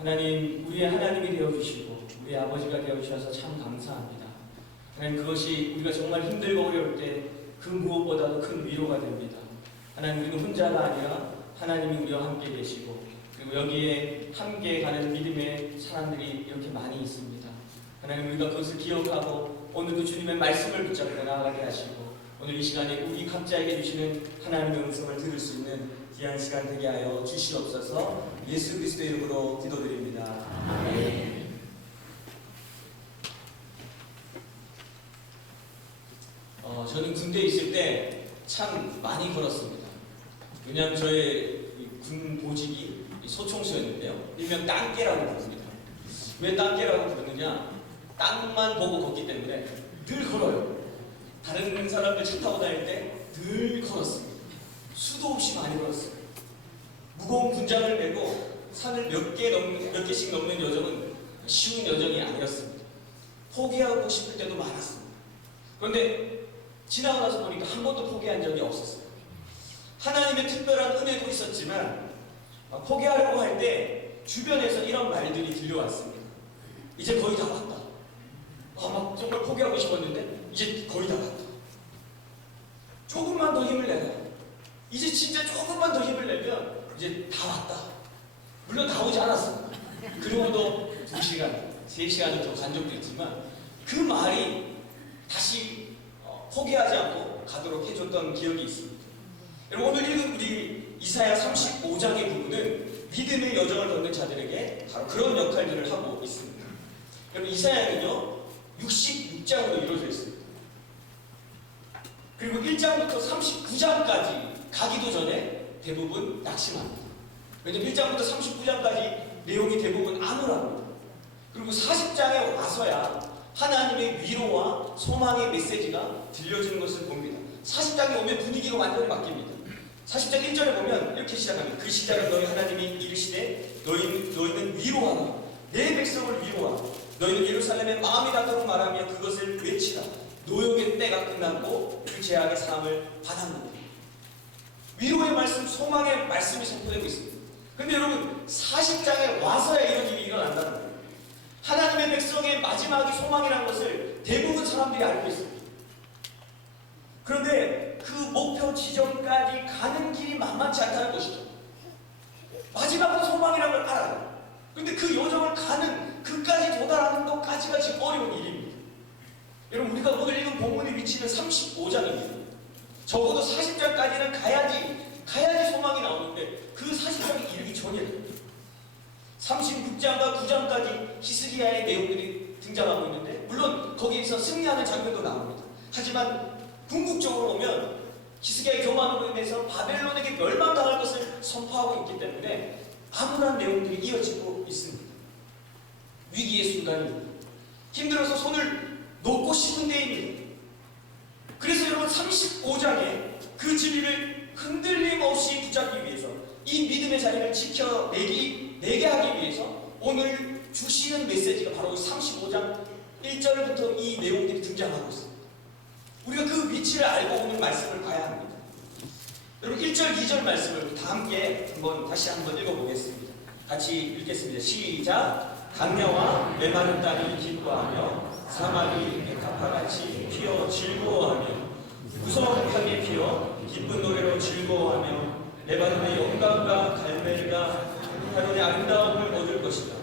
하나님, 우리의 하나님이 되어주시고 우리의 아버지가 되어주셔서 참 감사합니다. 하나님, 그것이 우리가 정말 힘들고 어려울 때 그 무엇보다도 큰 위로가 됩니다. 하나님, 우리는 혼자가 아니라 하나님이 우리와 함께 계시고, 그리고 여기에 함께 가는 믿음의 사람들이 이렇게 많이 있습니다. 하나님, 우리가 그것을 기억하고 오늘도 주님의 말씀을 붙잡고 나아가게 하시고, 오늘 이 시간에 우리 각자에게 주시는 하나님의 음성을 들을 수 있는 귀한 시간 되게 하여 주시옵소서. 예수 그리스도의 이름으로 기도드립니다. 아멘. 저는 군대에 있을 때 참 많이 걸었습니다. 왜냐하면 저의 군 보직이 소총수였는데요, 일명 땅개라고 부릅니다. 왜 땅개라고 부르느냐, 땅만 보고 걷기 때문에 늘 걸어요. 다른 사람들 차 타고 다닐 때 늘 걸었습니다. 수도 없이 많이 걸었어요. 무거운 군장을 메고 산을 몇 개씩 넘는 여정은 쉬운 여정이 아니었습니다. 포기하고 싶을 때도 많았습니다. 그런데 지나고 나서 보니까 한 번도 포기한 적이 없었어요. 하나님의 특별한 은혜도 있었지만 포기하려고 할 때 주변에서 이런 말들이 들려왔습니다. 이제 거의 다 왔다. 막 정말 포기하고 싶었는데 이제 거의 다 왔다. 조금만 더 힘을 내라. 이제 진짜 조금만 더 힘을 내면 이제 다 왔다. 물론 다 오지 않았습니다. 그러고도 2시간, 3시간을 더 간 적도 있지만 그 말이 다시 포기하지 않고 가도록 해줬던 기억이 있습니다. 여러분, 오늘 읽은 우리 이사야 35장의 부분은 믿음의 여정을 걷는 자들에게 바로 그런 역할들을 하고 있습니다. 여러분, 이사야는요 66장으로 이루어져 있습니다. 그리고 1장부터 39장까지 가기도 전에 대부분 낙심합니다. 왜냐하면 1장부터 39장까지 내용이 대부분 암울합니다. 그리고 40장에 와서야 하나님의 위로와 소망의 메시지가 들려주는 것을 봅니다. 40장에 오면 분위기가 완전히 바뀝니다. 40장 1절에 보면 이렇게 시작합니다. 그 시작은 너희 하나님이 이르시되 너희는 위로하라. 내 백성을 위로하라. 너희는 예루살렘에 마음이 닿도록 말하며 그것을 외치라. 노역의 때가 끝났고 그 죄악의 사함을 받았느니라. 위로의 말씀, 소망의 말씀이 선포되고 있습니다. 그런데 여러분, 40장에 와서야 이런 일이 일어난다는 거예요. 하나님의 백성의 마지막이 소망이라는 것을 대부분 사람들이 알고 있습니다. 그런데 그 목표 지점까지 가는 길이 만만치 않다는 것이죠. 마지막은 소망이라는 걸 알아요. 그런데 그 여정을 가는, 그까지 도달하는 것까지가 지금 어려운 일입니다. 여러분, 우리가 오늘 읽은 본문의 위치는 35장입니다. 적어도 40장까지는 가야지 소망이 나오는데 그 40장이 이르기 전이에요. 36장과 9장까지 히스기야의 내용들이 등장하고 있는데, 물론 거기에서 승리하는 장면도 나옵니다. 하지만 궁극적으로 보면 히스기야의 교만으로 인해서 바벨론에게 멸망당할 것을 선포하고 있기 때문에 암울한 내용들이 이어지고 있습니다. 위기의 순간입니다. 힘들어서 손을 놓고 싶은 때입니다. 그래서 여러분, 35장에 그 진리를 흔들림 없이 붙잡기 위해서, 이 믿음의 자리를 지켜내게 하기 위해서 오늘 주시는 메시지가 바로 35장 1절부터 이 내용들이 등장하고 있습니다. 우리가 그 위치를 알고 오늘 말씀을 봐야 합니다. 여러분, 1절, 2절 말씀을 다 함께 다시 한번 읽어보겠습니다. 같이 읽겠습니다. 시작. 강야와 메마른 땅이 기뻐하며 사막이 백합화같이 피어 즐거워하며 무서운 향이 피어 기쁜 노래로 즐거워하며 레바논의 영광과 갈멜과 하론의 아름다움을 얻을 것이다.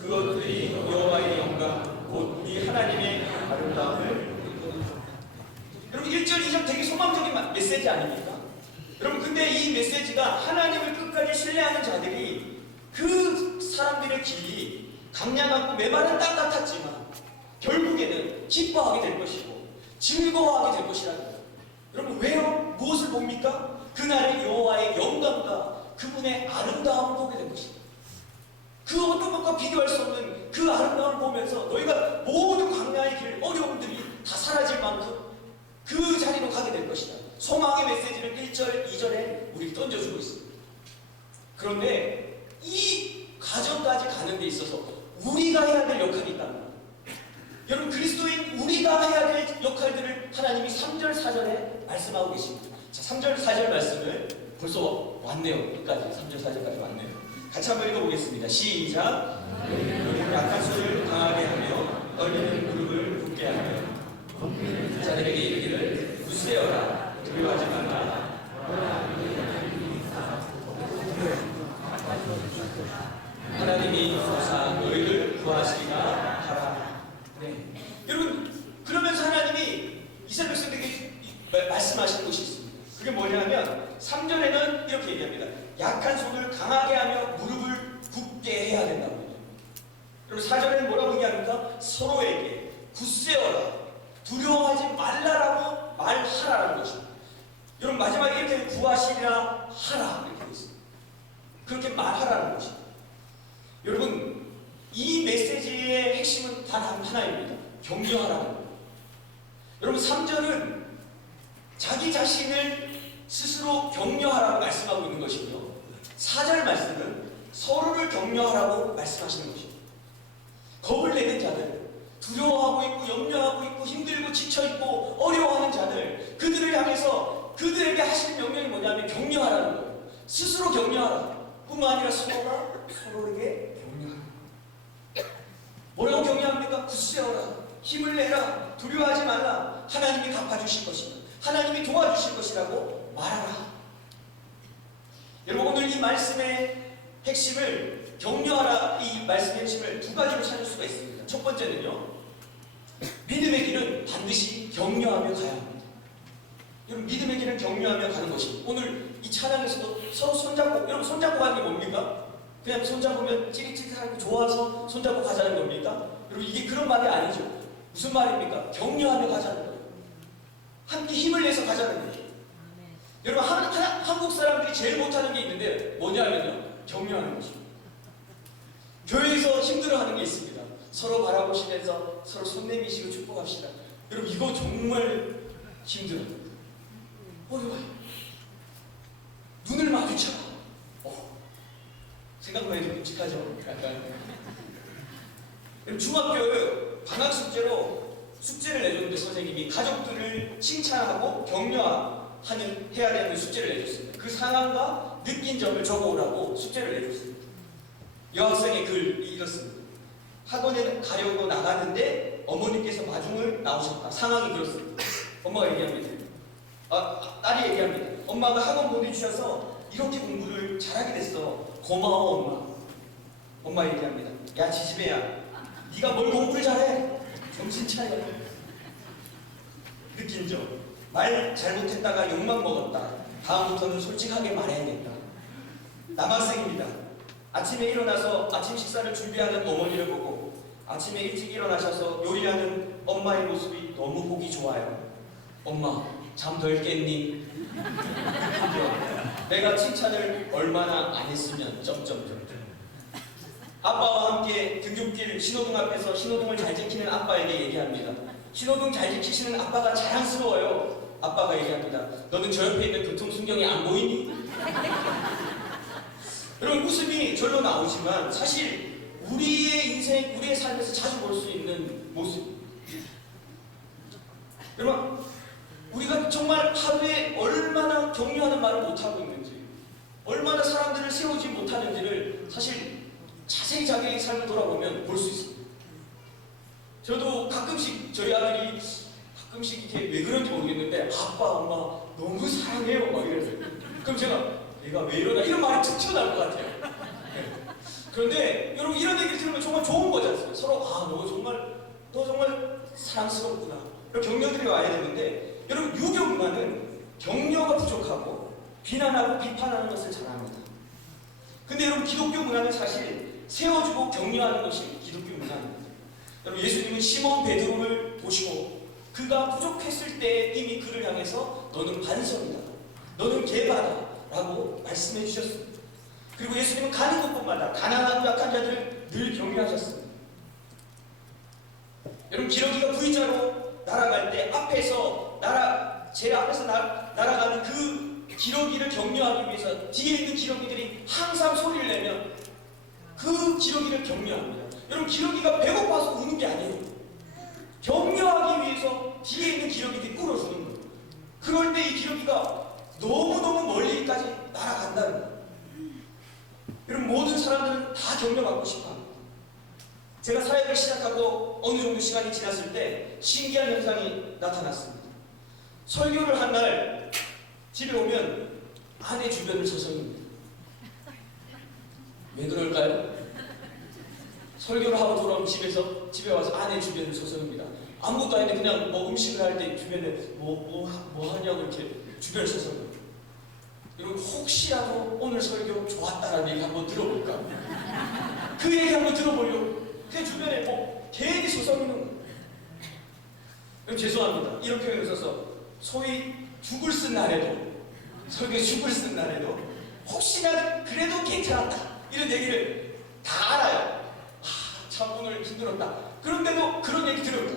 그것들이 여호와의 영광 곧 우리 하나님의 아름다움을 얻을 것이다. 여러분, 1절, 2절 되게 소망적인 메시지 아닙니까? 여러분, 근데 이 메시지가 하나님을 끝까지 신뢰하는 자들이 그 사람들의 길이 강야 같고 메마른 땅 같았지만 결국에는 기뻐하게 될 것이고 즐거워하게 될 것이라는 거예요. 여러분, 왜요? 무엇을 봅니까? 그날의 여호와의 영광과 그분의 아름다움을 보게 된 것입니다. 그 어떤 것과 비교할 수 없는 그 아름다움을 보면서 너희가 모든 광야의 길, 어려움들이 다 사라질 만큼 그 자리로 가게 될 것이다. 소망의 메시지를 1절, 2절에 우리에게 던져주고 있습니다. 그런데 이 과정까지 가는 데 있어서 우리가 해야 될 역할이 있다는 겁니다. 여러분, 그리스도인 우리가 해야 될 역할들을 하나님이 3절, 4절에 말씀하고 계십니다. 자, 3절, 4절 말씀을 벌써 왔네요. 여기까지 3절, 4절까지 왔네요. 같이 한번 읽어보겠습니다. 시작. 너희는 약한 소를 강하게 하며 떨리는 무릎을 굳게 하며 자들에게 이르기를 굳세어라 두려워하지 말라. 하나님이 오사 너희를 구하시리라 하라. 네. 여러분, 그러면서 하나님이 이스라엘 백성들에게 말씀하시는 것이 있습니다. 그게 뭐냐면 3절에는 이렇게 얘기합니다. 약한 손을 강하게 하며 무릎을 굳게 해야 된다고 해요. 그리고 4절에는 뭐라고 얘기합니까? 서로에게 굳세어라 두려워하지 말라라고 말하라는 것입니다. 여러분, 마지막에 이렇게 구하시리라 하라 이렇게 되어 있습니다. 그렇게 말하라는 것입니다. 여러분, 이 메시지의 핵심은 단 하나입니다. 격려하라는 거예요. 여러분, 3절은 자기 자신을 스스로 격려하라고 말씀하고 있는 것이고요. 4절 말씀은 서로를 격려하라고 말씀하시는 것입니다. 겁을 내는 자들, 두려워하고 있고 염려하고 있고 힘들고 지쳐있고 어려워하는 자들, 그들을 향해서 그들에게 하시는 명령이 뭐냐면 격려하라는 거예요. 스스로 격려하라 뿐만 아니라 서로에게 격려하라. 뭐라고 격려합니까? 굳세어라, 힘을 내라, 두려워하지 말라. 하나님이 갚아주실 것이다, 하나님이 도와주실 것이라고 말하라. 여러분, 오늘 이 말씀의 핵심을, 격려하라 이 말씀의 핵심을 두 가지로 찾을 수가 있습니다. 첫 번째는요, 믿음의 길은 반드시 격려하며 가야 합니다. 여러분, 믿음의 길은 격려하며 가는 것입니다. 오늘 이 찬양에서도 서로 손잡고, 여러분 손잡고 가는 게 뭡니까? 그냥 손잡으면 찌릿찌릿하고 좋아서 손잡고 가자는 겁니까? 여러분, 이게 그런 말이 아니죠. 무슨 말입니까? 격려하며 가자는 거예요. 함께 힘을 내서 가자는 거예요. 여러분, 한국 사람들이 제일 못하는 게 있는데 뭐냐면요, 격려하는 것입니다. 교회에서 힘들어하는 게 있습니다. 서로 바라보시면서 서로 손 내미시고 축복합시다. 여러분, 이거 정말 힘들어요. 어려워요. 눈을 마주쳐. 생각만 해도 끔찍하죠. 약간. 여러분, 중학교 방학 숙제를 내줬는데 선생님이 가족들을 칭찬하고 격려하는 해야 되는 숙제를 내줬습니다. 그 상황과 느낀 점을 적어오라고 숙제를 내줬습니다. 여학생의 글이 이렇습니다. 학원에 가려고 나가는데 어머니께서 마중을 나오셨다. 상황이 그렇습니다. 엄마가 얘기합니다. 딸이 얘기합니다. 엄마가 학원 보내주셔서 이렇게 공부를 잘하게 됐어. 고마워 엄마. 엄마 얘기합니다. 야 지지배야, 네가 뭘 공부를 잘해? 정신 차려. 느낀 점, 말 잘못했다가 욕만 먹었다. 다음부터는 솔직하게 말해야겠다. 남학생입니다. 아침에 일어나서 아침 식사를 준비하는 어머니를 보고 아침에 일찍 일어나셔서 요리하는 엄마의 모습이 너무 보기 좋아요. 엄마, 잠 덜 깼니? 내가 칭찬을 얼마나 안 했으면 아빠와 함께 등굣길 신호등 앞에서 신호등을 잘 지키는 아빠에게 얘기합니다. 신호등 잘 지키시는 아빠가 자랑스러워요. 아빠가 얘기합니다. 너는 저 옆에 있는 교통순경이 안 보이니? 여러분, 웃음이 절로 나오지만 사실 우리의 인생, 우리의 삶에서 자주 볼 수 있는 모습. 여러분, 우리가 정말 하루에 얼마나 격려하는 말을 못하고 있는지, 얼마나 사람들을 세우지 못하는지를 사실 자세히 자기의 삶을 돌아보면 볼 수 있습니다. 저도 가끔씩 저희 아들이 가끔씩 이렇게 왜 그런지 모르겠는데 아빠, 엄마 너무 사랑해요 막 이래서요. 그럼 제가 얘가 왜 이러나 이런 말이 툭 튀어나올 것 같아요. 네. 그런데 여러분, 이런 얘기를 들으면 정말 좋은 거지 않습니까? 서로 너 정말 사랑스럽구나, 이런 격려들이 와야 되는데, 여러분, 유교 문화는 격려가 부족하고 비난하고 비판하는 것을 잘합니다. 근데 여러분, 기독교 문화는 사실 세워주고 격려하는 것이 기독교 문화입니다. 여러분, 예수님은 시몬 베드로를 보시고 그가 부족했을 때 이미 그를 향해서 너는 반석이다, 너는 개바다 라고 말씀해 주셨습니다. 그리고 예수님은 가는 곳곳마다 가난하고 약한 자들을 늘 격려하셨습니다. 여러분, 기러기가 V자로 날아갈 때 제일 앞에서 날아가는 그 기러기를 격려하기 위해서 뒤에 있는 기러기들이 항상 소리를 내면 그 기러기를 격려합니다. 여러분, 기러기가 배고파서 우는 게 아니에요. 격려하기 위해서 뒤에 있는 기러기들이 끌어주는 거예요. 그럴 때 이 기러기가 너무너무 멀리까지 날아간다는 거예요. 여러분, 여러분 모든 사람들은 다 격려받고 싶어합니다. 제가 사역을 시작하고 어느 정도 시간이 지났을 때 신기한 현상이 나타났습니다. 설교를 한 날 집에 오면 아내 주변을 서성입니다. 왜 그럴까요? 설교를 하고 돌아오면 집에 와서 아내 주변을 서성입니다. 아무것도 아닌데 그냥 뭐 음식을 할 때 주변에 뭐 하냐고 이렇게 주변을 서성여요. 여러분 혹시라도 오늘 설교 좋았다라는 얘기 한번 들어볼까? 그 얘기 한번 들어보려고 그 주변에 뭐 괜히 서성이는 거예요. 여러분 죄송합니다. 이런 표현을 써서 소위 죽을 쓴 날에도 설교에 죽을 쓴 날에도 혹시나 그래도 괜찮았다 이런 얘기를 다 알아요. 참 오늘 힘들었다. 그런데도 그런 얘기 들었다.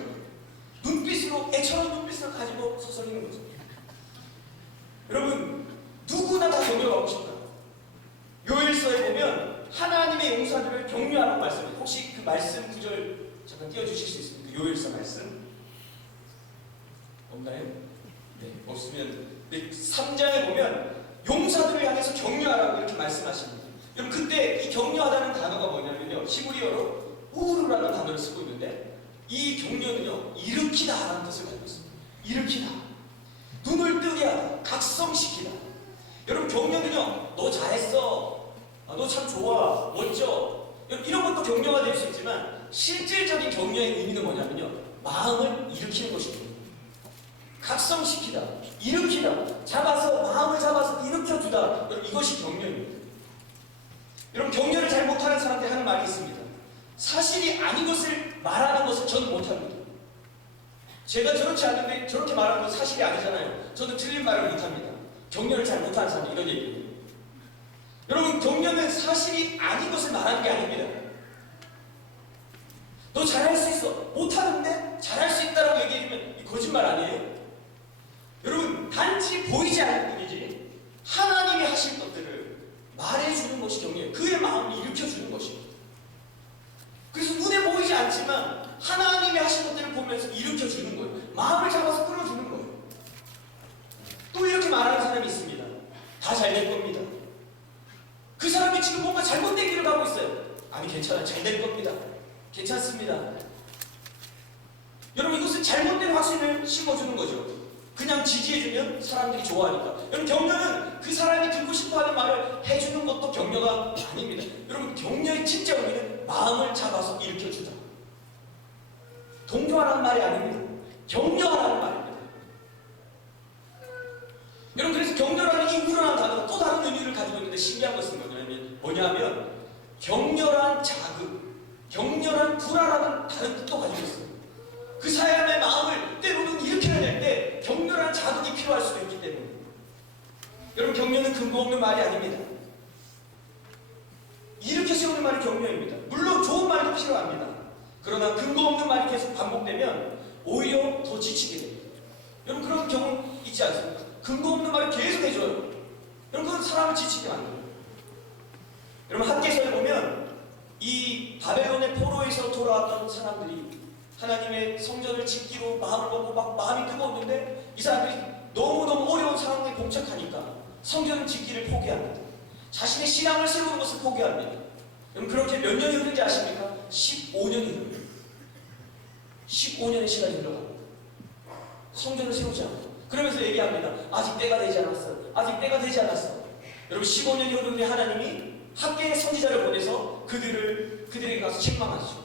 눈빛으로 애처로운 눈빛을 가지고 서성이는 거죠. 여러분 누구나 다 격려하고 싶다. 요일서에 보면 하나님의 용사들을 격려하는 말씀입니다. 혹시 그 말씀 구절 잠깐 띄워주실 수 있습니까? 그 요일서 말씀 없나요? 네, 없으면 3장에 보면 용사들을 향해서 격려하라고 이렇게 말씀하십니다. 여러분 그때 이 격려하다는 단어가 뭐냐면요, 히브리어로 우르라는 단어를 쓰고 있는데 이 격려는요 일으키다라는 뜻을 가지고 있습니다. 일으키다, 눈을 뜨게 하다, 각성시키다. 여러분 격려는요 너 잘했어, 너 참 좋아, 멋져, 이런 것도 격려가 될 수 있지만 실질적인 격려의 의미는 뭐냐면요 마음을 일으키는 것입니다. 각성시키다, 일으키다, 마음을 잡아서 일으켜주다. 여러분 이것이 격려입니다. 여러분 격려를 잘 못하는 사람들이 하는 말이 있습니다. 사실이 아닌 것을 말하는 것을 저는 못합니다. 제가 저렇지 않은데 저렇게 말하는 건 사실이 아니잖아요. 저는 틀린 말을 못합니다. 격려를 잘 못하는 사람이 이런 얘기예요. 여러분 격려는 사실이 아닌 것을 말하는 게 아닙니다. 너 잘할 수 있어. 못하는데 잘할 수 있다라고 얘기해주면 이 거짓말 아니에요? 여러분 단지 보이지 않는 뿐이지 하나님이 하실 것들을 말해주는 것이 격려예요. 그의 마음을 일으켜주는 것입니다. 그래서 눈에 보이지 않지만 하나님이 하신 것들을 보면서 일으켜주는 거예요. 마음을 잡아서 끌어주는 거예요. 또 이렇게 말하는 사람이 있습니다. 다 잘 될 겁니다. 그 사람이 지금 뭔가 잘못된 길을 가고 있어요. 아니 괜찮아요. 잘 될 겁니다. 괜찮습니다. 여러분 이것은 잘못된 확신을 심어주는 거죠. 그냥 지지해주면 사람들이 좋아하니까. 여러분 격려는 그 사람이 듣고 싶어하는 말을 해주는 것도 격려가 아닙니다. 여러분 격려의 진짜 의미는 마음을 잡아서 일으켜주다. 동조하라는 말이 아닙니다. 격려하라는 말입니다. 여러분 그래서 격려라는 이 우러난 단어가 또 다른 의미를 가지고 있는데 신기한 것은 뭐냐면 격렬한 자극, 격렬한 불안하는 다른 뜻도 가지고 있어요. 그 사람의 마음을 때로는 일으켜야 될 때 격렬한 자극이 필요할 수도 있기 때문에. 여러분 격려는 근거 없는 말이 아닙니다. 일으켜 세우는 말이 격려입니다. 물론 좋은 말도 필요합니다. 그러나 근거 없는 말이 계속 반복되면 오히려 더 지치게 됩니다. 여러분 그런 경우 있지 않습니까? 근거 없는 말을 계속 해줘요. 여러분 그건 사람을 지치게 만들어요. 여러분 학개서에 보면 이 바벨론의 포로에서 돌아왔던 사람들이 하나님의 성전을 짓기로 마음을 먹고 막 마음이 뜨거웠는데 이 사람들이 너무너무 어려운 상황에 봉착하니까 성전 짓기를 포기합니다. 자신의 신앙을 세우는 것을 포기합니다. 여러분 그렇게 몇 년이 흐른지 아십니까? 15년이 흐릅니다. 15년의 시간이 흘러갑니다. 성전을 세우지 않고 그러면서 얘기합니다. 아직 때가 되지 않았어. 아직 때가 되지 않았어. 여러분 15년이 흐르는데 하나님이 학계의 선지자를 보내서 그들에게 가서 책망하시죠.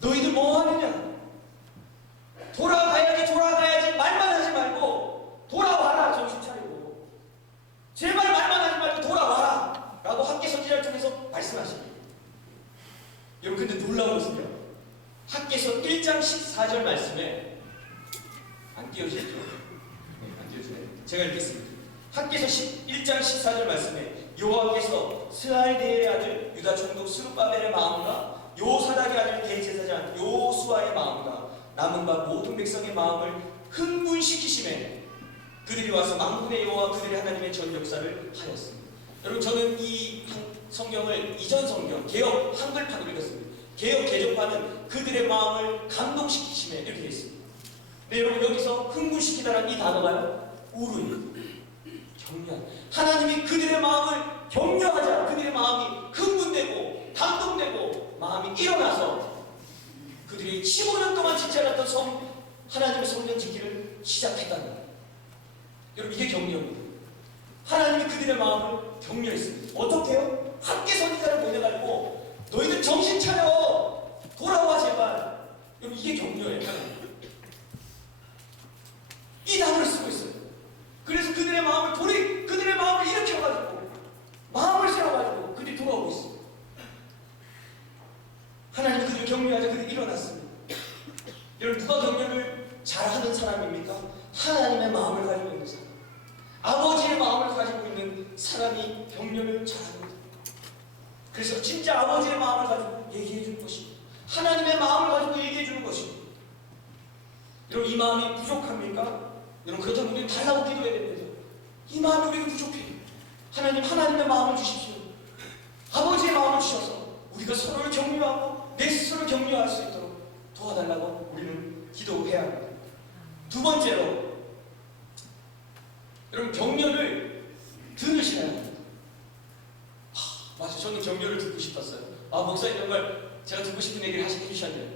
너희들 뭐 하느냐? 돌아가야지 말만 하지 말고 돌아와라. 정신 차리고 제발 말만 하지 말고 돌아와라 라고 학계 선지자를 통해서 말씀하십니다. 여러분 근데 놀라운 것은요, 학계서 1장 14절 말씀에 안 띄워지죠? 네, 안 띄워지네요. 제가 읽겠습니다. 학계서 1장 14절 말씀에 여호와께서 스알디엘의 아들 유다 총독 스룹바벨의 마음과 요사닥의 아들 대제사장 요수아의 마음과 남은 바 모든 백성의 마음을 흥분시키심에 그들이 와서 만군의 여호와 그들의 하나님의 전 역사를 하였습니다. 여러분 저는 이 성경을 이전 성경 개역 한글판으로 읽었습니다. 개역 개정판은 그들의 마음을 감동시키심에 이렇게 되어 있습니다. 근데 여러분 여기서 흥분시키다라는 이 단어가요 우르입니다. 격려. 하나님이 그들의 마음을 하나님의 성전 짓기를 시작했다는 거예요. 여러분 이게 격려입니다. 하나님이 그들의 마음을 격려했습니다. 어떻게 해요? 함께 선지자를 보내가지고 너희들 정신 차려! 돌아와 제발! 여러분 이게 격려예요. 이 단어를 쓰고 있어요. 그래서 그들의 마음을 일으켜가지고 마음을 세워가지고 그들이 돌아오고 있어요. 하나님이 그들을 격려하자 그들이 일어났습니다. 여러분 누가 격려를 잘하는 사람입니까? 하나님의 마음을 가지고 있는 사람, 아버지의 마음을 가지고 있는 사람이 격려를 잘합니다. 그래서 진짜 아버지의 마음을 가지고 얘기해 줄 것입니다. 하나님의 마음을 가지고 얘기해 주는 것입니다. 여러분 이 마음이 부족합니까? 여러분 그렇다면 우리는 달라고 기도해야 됩니다. 이 마음이 우리가 부족해요. 하나님의 마음을 주십시오. 아버지의 마음을 주셔서 우리가 서로를 격려하고 내 스스로를 격려할 수 있도록 도와달라고 우리는 기도해야 합니다. 두 번째로 여러분 격려를 들으셔야 합니다. 맞아, 저는 격려를 듣고 싶었어요. 목사님 정말 제가 듣고 싶은 얘기를 해주셨네요.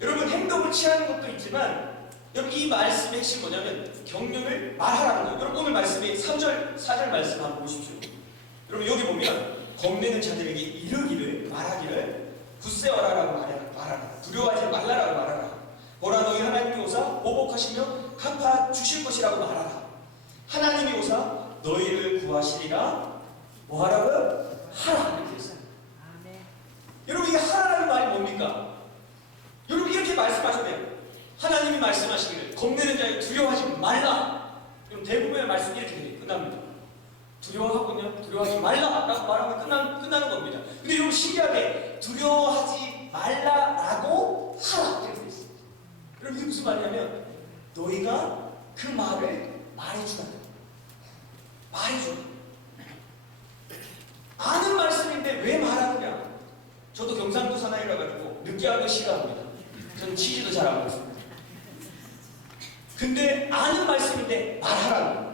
여러분 행동을 취하는 것도 있지만 여러분 이 말씀의 핵심이 뭐냐면 격려를 말하라는 거예요. 여러분 오늘 말씀이 3절 4절 말씀 한번 보십시오. 여러분 여기 보면 겁내는 자들에게 이르기를 말하기를 굳세어라라고 말하라. 두려워하지 말라라고 말하라. 보라 너희 하나님이 오사 보복하시며 갚아 주실 것이라고 말하라. 하나님이 오사 너희를 구하시리라. 뭐 하라고요? 하라. 이렇게 했어요. 여러분 이게 하라는 말이 뭡니까? 여러분 이렇게 말씀하셔야 돼요. 하나님이 말씀하시기를 겁내는 자에 두려워하지 말라. 그럼 대부분의 말씀이 이렇게 끝납니다. 두려워하군요. 두려워하지 말라라고 말하면 끝나는 겁니다. 근데 여러분 신기하게 두려워하지 말라라고 하라 이렇게 되어 있습니다. 여러분 이게 무슨 말이냐면 너희가 그 말을 말해주라. 말해주라. 아는 말씀인데 왜 말하느냐? 저도 경상도 사나이라 가지고 느끼하는 거 싫어합니다. 저는 치즈도 잘 안 먹습니다. 근데 아는 말씀인데 말하라는 거예요.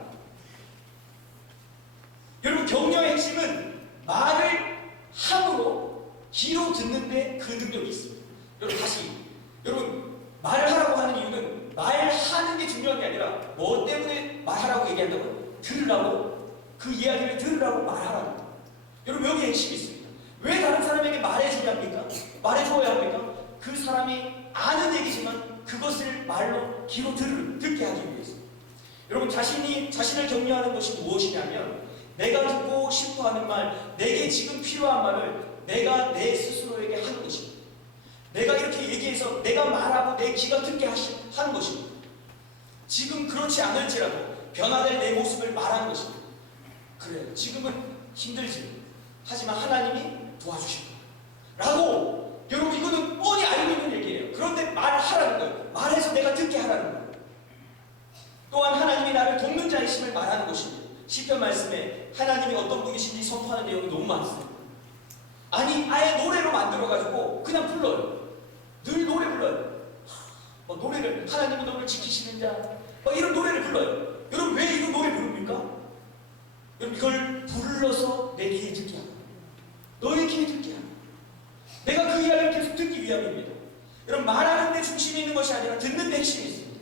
여러분 격려의 핵심은 말을 함으로 귀로 듣는데 그 능력이 있습니다. 여러분 말을 하라고 하는 이유는 말하는 게 중요한 게 아니라 뭐 때문에 말하라고 얘기한다고요? 들으라고, 그 이야기를 들으라고 말하라는 거예요. 여러분 여기 핵심이 있습니다. 왜 다른 사람에게 말해줘야 합니까? 말해줘야 합니까? 그 사람이 아는 얘기지만 그것을 말로 귀로 듣게 하기 위해서. 여러분 자신을 격려하는 것이 무엇이냐면 내가 듣고 싶어하는 말, 내게 지금 필요한 말을 내가 내 스스로에게 하는 것입니다. 내가 이렇게 얘기해서 내가 말하고 내 귀가 듣게 하는 것입니다. 지금 그렇지 않을지라도 변화될 내 모습을 말하는 것입니다. 그래요. 지금은 힘들지. 하지만 하나님이 도와주실 거예요. 라고 여러분 이거는 뻔히 알고 있는 얘기예요. 그런데 말하라는 거예요. 말해서 내가 듣게 하라는 거예요. 또한 하나님이 나를 돕는 자이심을 말하는 것입니다. 시편 말씀에 하나님이 어떤 분이신지 선포하는 내용이 너무 많습니다. 아니 아예 노래로 만들어가지고 그냥 불러요. 늘 노래 불러요. 노래를 하나님은 너를 지키시는 자 이런 노래를 불러요. 여러분 왜 이런 노래 부릅니까? 여러분 이걸 불러서 내 귀에 듣게 하고 너의 귀에 듣게 하고 내가 그 이야기를 계속 듣기 위함입니다. 여러분 말하는 데 중심이 있는 것이 아니라 듣는 데 핵심이 있습니다.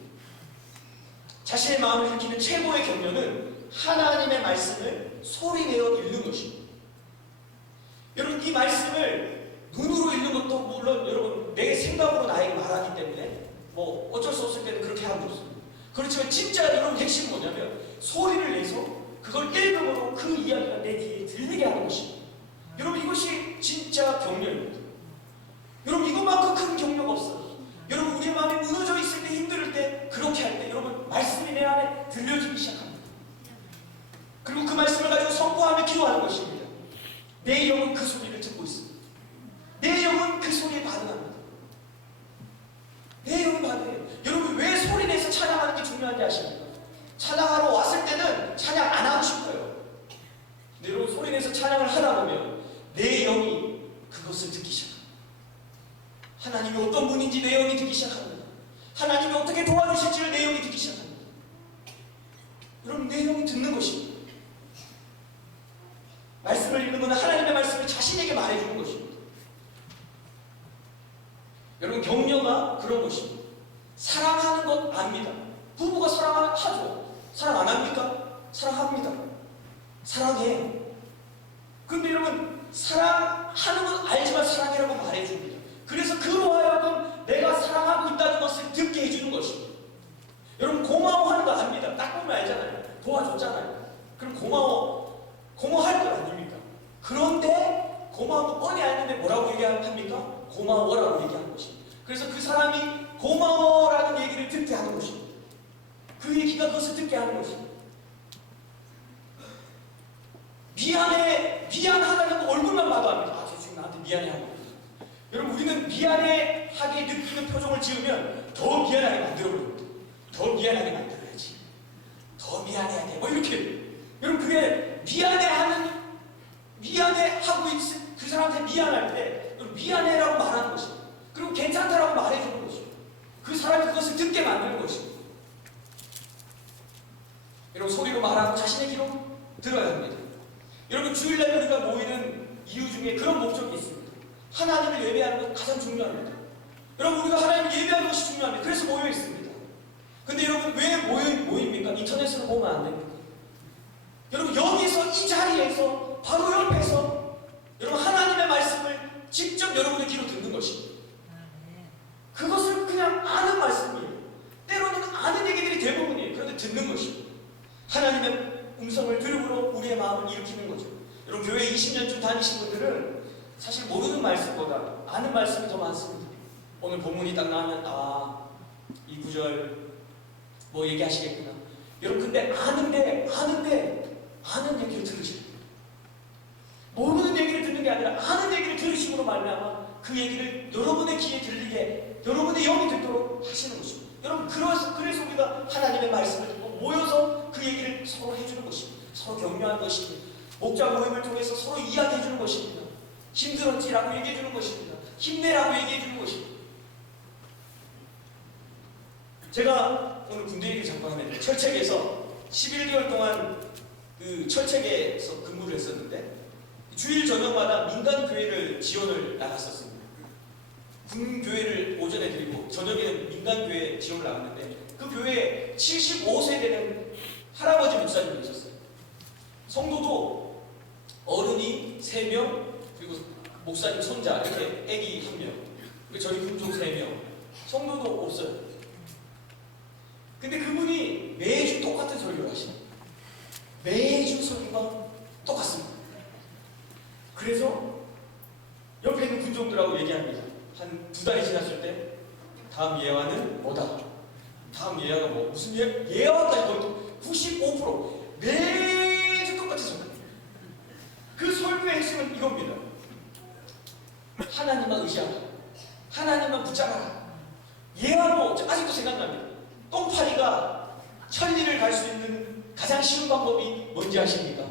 자신의 마음을 일으키는 최고의 격려는 하나님의 말씀을 소리내어 읽는 것입니다. 여러분 이 말씀을 눈으로 읽는 것도 물론 여러분 내 생각으로 나에게 말하기 때문에 뭐 어쩔 수 없을 때는 그렇게 하면 좋습니다. 그렇지만 진짜 이런 핵심은 뭐냐면 소리를 내서 그걸 읽음으로 그 이야기가 내 귀에 들리게 하는 것입니다. 여러분 이것이 진짜 격려입니다. 여러분 이것만큼 큰 격려가 없어요. 여러분 우리의 마음이 무너져 있을 때 힘들 때 그렇게 할 때 여러분 말씀이 내 안에 들려지기 시작합니다. 그리고 그 말씀을 가지고 선포하며 기도하는 것입니다. 내 영은 그 소리를 듣고 있습니다. 내 영은 그 소리에 반응합니다. 내 영은 반응해요. 여러분 왜 소리 내서 찬양하는 게 중요한지 아십니까? 찬양하러 왔을 때는 찬양 안 하고 싶어요. 근데 여러분 소리 내서 찬양을 하다 보면 내 영이 그것을 듣기 시작합니다. 하나님이 어떤 분인지 내 영이 듣기 시작합니다. 하나님이 어떻게 도와주실지를 내 영이 듣기 시작합니다. 여러분 내 영이 듣는 것입니다. 말씀을 읽는 것은 하나님의 말씀을 자신에게 말해주는 것입니다. 여러분 격려가 그런 것입니다. 사랑하는 것 압니다. 부부가 사랑하죠. 사랑 안 합니까? 사랑합니다. 사랑해. 근데 여러분, 사랑하는 건 알지만 사랑해라고 말해줍니다. 그래서 그로 하여금 내가 사랑하고 있다는 것을 듣게 해주는 것입니다. 여러분, 고마워하는 거 압니다. 딱 보면 알잖아요. 도와줬잖아요. 그럼 고마워할 거 아닙니까? 그런데 고마운 거 뻔히 아는데 뭐라고 얘기합니까? 고마워라고 얘기하는 것입니다. 그래서 그 사람이 고마워라는 얘기를 듣게 하는 것입니다. 그 얘기가 그것을 듣게 하는 것입니다. 미안하다는 얼굴만 봐도 압니다. 아, 쟤 지금 나한테 미안해하고 있다. 여러분, 우리는 미안해하게 느끼는 표정을 지으면 더 미안하게 만들어버립니다. 더 미안하게 만들어야지. 더 미안해야 돼. 뭐 이렇게. 여러분, 그게 미안해하고 있을 그 사람한테 미안할 때 미안해라고 말하는 것입니다. 그리고 괜찮다라고 말해주는 것입니다. 그 사람이 그것을 듣게 만드는 것입니다. 여러분, 소리로 말하고 자신의 귀로 들어야 합니다. 여러분, 주일날 우리가 모이는 이유 중에 그런 목적이 있습니다. 하나님을 예배하는 것 가장 중요합니다. 여러분, 우리가 하나님을 예배하는 것이 중요합니다. 그래서 모여 있습니다. 근데 여러분, 왜 모입니까? 인터넷으로 보면 안 됩니까? 여러분, 여기서 이 자리에서 바로 옆에서 여러분 하나님의 말씀을 직접 여러분의 귀로 듣는 것입니다. 그것을 그냥 아는 말씀이에요. 때로는 아는 얘기들이 대부분이에요. 그런데 듣는 것입니다. 하나님의 음성을 들음으로 우리의 마음을 일으키는 거죠. 여러분, 교회 20년쯤 다니신 분들은 사실 모르는 말씀보다 아는 말씀이 더 많습니다. 오늘 본문이 딱 나오면 이 구절 뭐 얘기하시겠구나. 여러분, 근데 아는 얘기를 들으셔야 돼요. 모르는 얘기를 듣는 게 아니라 아는 얘기를 들으심으로 말미암아 그 얘기를 여러분의 귀에 들리게 여러분의 영이 듣도록 하시는 것입니다. 여러분, 그래서 우리가 하나님의 말씀을 듣고 모여서 그 얘기를 서로 해주는 것입니다. 서로 격려하는 것입니다. 목자 모임을 통해서 서로 이야기해주는 것입니다. 힘들었지라고 얘기해주는 것입니다. 힘내라고 얘기해주는 것입니다. 제가 오늘 군대 얘기를 잠깐 하는데, 철책에서 11개월 동안 그 철책에서 근무를 했었는데 주일 저녁마다 민간교회를 지원을 나갔었습니다. 군교회를 오전에 드리고 저녁에는 민간교회 지원을 나갔는데 그 교회에 75세 되는 할아버지 목사님이 계셨어요. 성도도 어른이 3명, 그리고 목사님 손자 이렇게 애기 1명, 그리고 저희 군족 3명, 성도도 없어요. 근데 그분이 매주 똑같은 설교를 하시네요. 매주 설교가 똑같습니다. 그래서 옆에 있는 군종들하고 얘기합니다. 한 2달이 지났을 때 다음 예화는 뭐다? 다음 예화가 뭐? 무슨 예화까지 거의 95% 매주 똑같은 설교. 그 설교의 핵심은 이겁니다. 하나님만 의지하라. 하나님만 붙잡아라. 예화로 아직도 생각납니다. 똥파리가 천리를 갈 수 있는 가장 쉬운 방법이 뭔지 아십니까?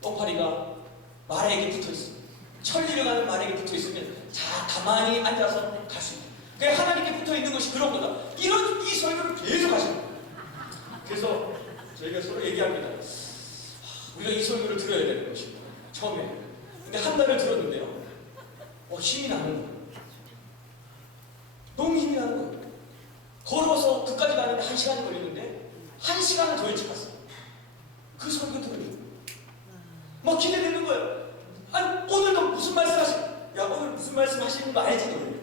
똥파리가 말에게 붙어 있습니다. 천리를 가는 말에게 붙어 있으면 가만히 앉아서 갈 수 있다. 그러니까 하나님께 붙어 있는 것이 그런 거다. 이 설교를 계속 하십니다. 그래서 저희가 서로 얘기합니다. 우리가 이 설교를 들어야 되는 것입니다. 처음에. 근데 한 달을 들었는데요. 힘이 나는 거예요. 너무 힘이 나는 거예요. 걸어서 그까지 가는데 1시간이 걸리는데 1시간을 더 일찍 갔어요. 그 설교 들으면 막 기대되는 거예요. 아니, 오늘도 무슨 오늘 무슨 말씀 하시는 거 알지? 너네?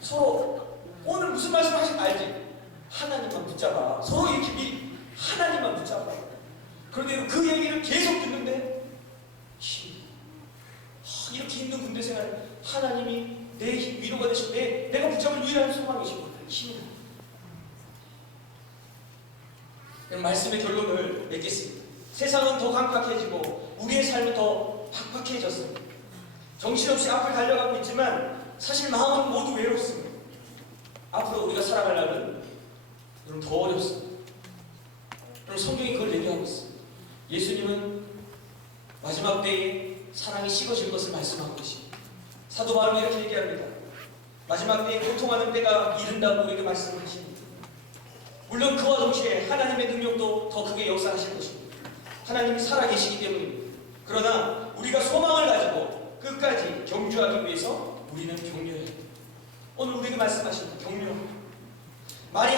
서로 오늘 무슨 말씀 하시는 거 알지? 하나님만 붙잡아. 서로 이렇게 미리 하나님만 붙잡아. 그런데 그 얘기를 계속 듣는데 이렇게 힘든 군대 생활, 하나님이 내 위로가 되시고 내가 붙잡을 유일한 소망이시고 힘이 나. 말씀의 결론을 맺겠습니다. 세상은 더 강팍해지고 우리의 삶은 더 팍팍해졌습니다. 정신없이 앞을 달려가고 있지만 사실 마음은 모두 외롭습니다. 앞으로 우리가 살아갈 날은 여러분 더 어렵습니다. 여러분, 성경이 그걸 얘기하고 있습니다. 예수님은 마지막 때에 사랑이 식어질 것을 말씀하고 계십니다. 사도 바울은 이렇게 얘기합니다. 마지막 때에 고통하는 때가 이른다고 우리에게 말씀하십니다. 물론 그와 동시에 하나님의 능력도 더 크게 역사하실 것입니다. 하나님이 살아계시기 때문입니다. 그러나 우리가 소망을 가지고 끝까지 경주하기 위해서 우리는 격려해야 합니다. 오늘 우리에게 말씀하십니다. 격려. 말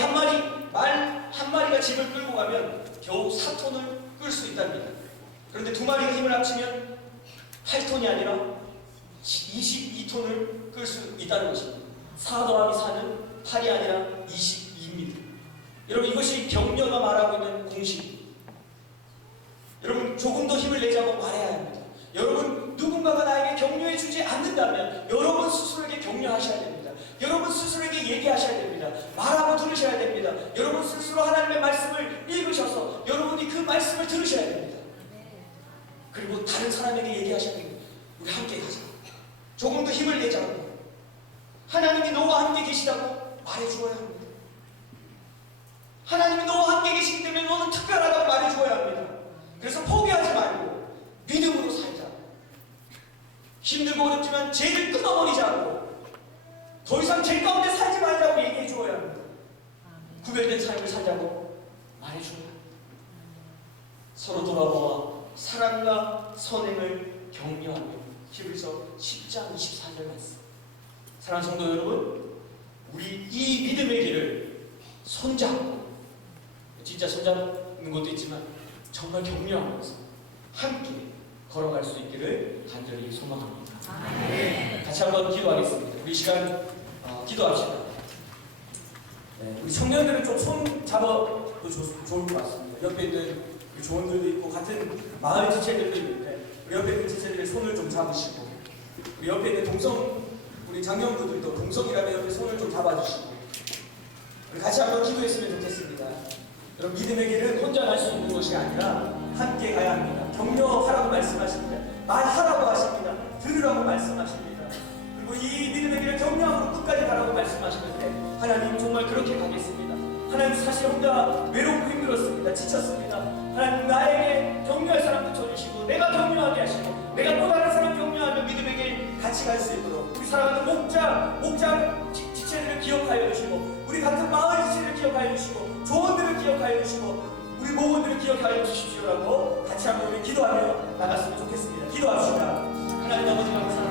한 마리가 짐을 끌고 가면 겨우 4톤을 끌 수 있답니다. 그런데 두 마리가 힘을 합치면 8톤이 아니라 22톤을 끌 수 있다는 것입니다. 4 더하기 4는 8이 아니라 22입니다. 여러분, 이것이 격려가 말하고 있는 공식입니다. 여러분, 조금 더 힘을 내자고 말해야 합니다. 여러분, 누군가가 나에게 격려해 주지 않는다면 여러분 스스로에게 격려하셔야 됩니다. 여러분 스스로에게 얘기하셔야 됩니다. 말하고 들으셔야 됩니다. 여러분 스스로 하나님의 말씀을 읽으셔서 여러분이 그 말씀을 들으셔야 됩니다. 그리고 다른 사람에게 얘기하셔야 됩니다. 우리 함께 가자. 조금 더 힘을 내자고. 하나님이 너와 함께 계시다고 말해주어야 합니다. 하나님이 너와 함께 계시기 때문에 너는 특별하다고 말해주어야 합니다. 그래서 포기하지 말고 믿음으로 살자. 힘들고 어렵지만 죄를 끊어버리자고. 더 이상 죄 가운데 살지 말자고 얘기해 주어야 합니다. 구별된 삶을 살자고 말해줘야 합니다. 서로 돌아보아 사랑과 선행을 격려하며. 히브리서 10장 24절 말씀. 사랑하는 성도 여러분, 우리 이 믿음의 길을 손잡고, 진짜 손잡는 것도 있지만 정말 격려하면서 함께 걸어갈 수 있기를 간절히 소망합니다. 같이 한번 기도하겠습니다. 우리 시간 기도합시다. 네, 우리 청년들은 좀 손 잡아도 좋을 것 같습니다. 옆에 있는 조원들도 있고 같은 마을 지체들도 있는데 우리 옆에 있는 지체들의 손을 좀 잡으시고, 우리 옆에 있는 우리 장년부들도 동성이라면 옆에 손을 좀 잡아주시고, 우리 같이 한번 기도했으면 좋겠습니다. 여러분, 믿음의 길은 혼자 갈 수 있는 것이 아니라 함께 가야 합니다. 격려하라고 말씀하십니다. 말하라고 하십니다. 들으라고 말씀하십니다. 그리고 이 믿음의 길을 격려하고 끝까지 가라고 말씀하시는데 하나님 정말 그렇게 가겠습니다. 하나님 사실 혼자 외롭고 힘들었습니다. 지쳤습니다. 하나님 나에게 격려할 사람도 쳐주시고 내가 격려하게 하시고 내가 또 다른 사람 격려하며 믿음의 길 같이 갈 수 있도록 우리 사랑하는 목장 지체들을 기억하여 주시고 우리 같은 마을 지체들을 기억하여 주시고 조원들을 기억하여 주시고 우리 모원들을 기억하여 주십시오라고 같이 한번 우리 기도하며 나갔으면 좋겠습니다. 기도합시다. 하나님 아버지 감사합니다.